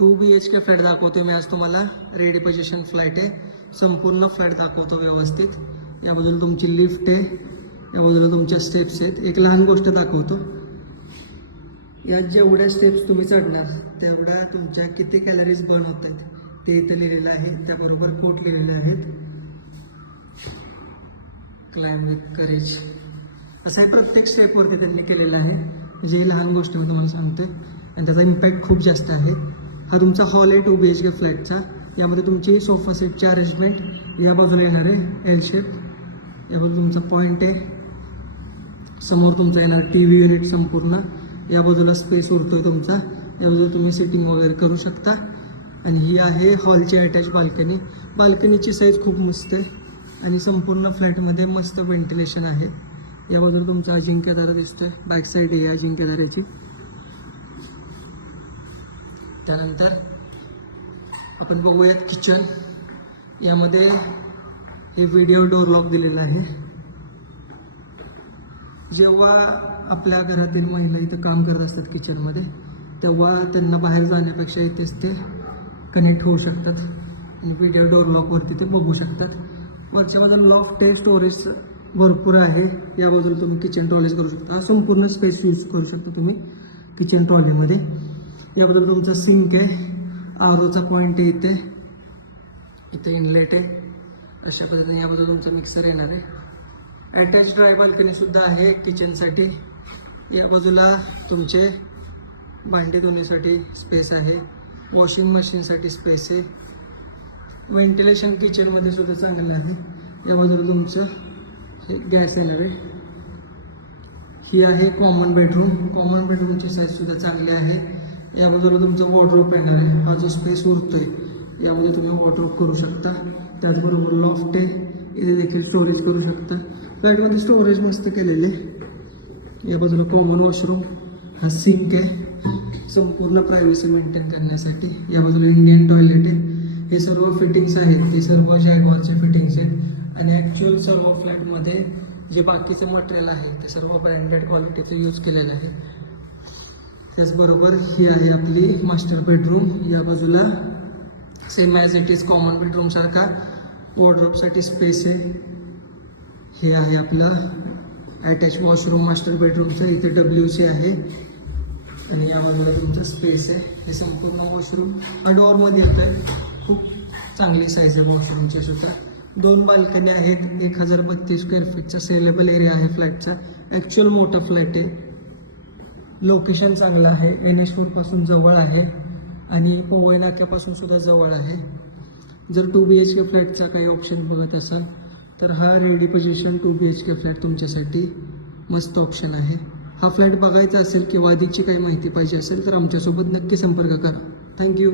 2 BHK flat दाखवतो मी आज तुम्हाला. रेडी पोझिशन फ्लॅट आहे. संपूर्ण फ्लॅट दाखवतो व्यवस्थित. या बाजूला तुमची लिफ्ट आहे, या बाजूला तुमच्या स्टेप्स आहेत. एक लहान गोष्ट दाखवतो. यात जेवढ्या स्टेप्स तुम्ही चढणार तेवढ्या तुमच्या किती कॅलरीज बर्न होत आहेत ते इथे लिहिलेलं आहे. त्याबरोबर कोट लिहिलेले आहेत. क्लाइंब विथ करेज असं आहे. प्रत्येक स्टेपवरती त्यांनी केलेलं आहे. जे लहान गोष्ट मी तुम्हाला सांगते आणि त्याचा इम्पॅक्ट खूप जास्त आहे. हा तुमचा हॉल आहे 2 BHK फ्लॅटचा. यामध्ये तुमची सोफा सेटची अरेंजमेंट या बाजूला येणार आहे एल शेप. या बाजूला तुमचा पॉईंट आहे. समोर तुमचा येणार TV युनिट संपूर्ण. या बाजूला स्पेस उरतोय तुमचा. या बाजूला तुम्ही सिटिंग वगैरे करू शकता. आणि ही आहे हॉलची अटॅच बाल्कनी. बाल्कनीची साईज खूप मस्त आहे आणि संपूर्ण फ्लॅटमध्ये मस्त व्हेंटिलेशन आहे. या बाजूला तुमचा अजिंक्यतारा दिसतोय. बॅक साईड आहे अजिंक्यताऱ्याची. त्यानंतर आपण बघूयात किचन. यामध्ये हे व्हिडिओ डोर लॉक दिलेला आहे. जेव्हा आपल्या घरातील महिला इथं काम करत असतात किचनमध्ये तेव्हा त्यांना बाहेर जाण्यापेक्षा इथेच ते कनेक्ट होऊ शकतात आणि व्हिडिओ डोर लॉकवरती ते बघू शकतात. वरच्या बाजूला लॉफ्ट आहे, स्टोरेज भरपूर आहे. या बाजूला तुम्ही किचन टॉयलेट करू शकता. हा संपूर्ण स्पेस यूज करू शकता तुम्ही किचन टॉयलेटमध्ये. या बाजूला तुमचा सिंक आहे. आरोचा पॉईंट आहे इथे. इथे इनलेट आहे. अशा पद्धतीने या बाजूला तुमचा मिक्सर येणार आहे. अटॅच ड्राय बाल्कनी सुद्धा आहे किचनसाठी. या बाजूला तुमचे भांडी धुण्यासाठी स्पेस आहे. वॉशिंग मशीनसाठी स्पेस आहे. व्हेंटिलेशन किचनमध्ये सुद्धा चांगलं आहे. या बाजूला तुमचं हे गॅस येणार आहे. ही आहे कॉमन बेडरूम. कॉमन बेडरूमची साईज सुद्धा चांगली आहे. या बाजूला तुमचं वॉर्डरोब येणार आहे. हा जो स्पेस उरतोय यामध्ये तुम्ही वॉर्डरोब करू शकता. त्याचबरोबर लॉफ्ट आहे. इथे देखील स्टोरेज करू शकता. फ्लॅटमध्ये स्टोरेज मस्त केलेले. या बाजूला कॉमन वॉशरूम. हा सिंक आहे संपूर्ण प्रायव्हसी मेंटेन करण्यासाठी. या बाजूला इंडियन टॉयलेट आहे. हे सर्व फिटिंग्स आहेत ते सर्व जॅगवारचे फिटिंग्स आहेत आणि ॲक्च्युअल सर्व फ्लॅटमध्ये जे बाकीचे मटेरियल आहे ते सर्व ब्रँडेड क्वालिटीचं यूज केलेलं आहे. त्याचबरोबर ही आहे आपली मास्टर बेडरूम. या बाजूला same as it is common बेडरूमसारखा वॉर्डरोबसाठी स्पेस आहे. हे आहे आपलं अटॅच वॉशरूम मास्टर बेडरूमचं. इथे WC आहे आणि या बाजूला तुमचा स्पेस आहे. हे संपूर्ण वॉशरूम हा डोअरमध्ये येतो आहे. खूप चांगली साईज आहे वॉशरूमची सुद्धा. 2 बाल्कनी आहेत. 1032 स्क्वेअर फीटचा सेलेबल एरिया आहे फ्लॅटचा. ॲक्च्युअल मोठा फ्लॅट आहे. लोकेशन चांगलं आहे. NH4 पासून जवळ आहे आणि पवई नाक्यापासून सुद्धा जवळ आहे. जर 2 BHK फ्लॅटचा काही ऑप्शन बघत असाल तर हा रेडी पोझिशन 2 BHK फ्लॅट तुमच्यासाठी मस्त ऑप्शन आहे. हा फ्लॅट बघायचा असेल किंवा अधिकची काही माहिती पाहिजे असेल तर आमच्यासोबत नक्की संपर्क करा. थँक्यू.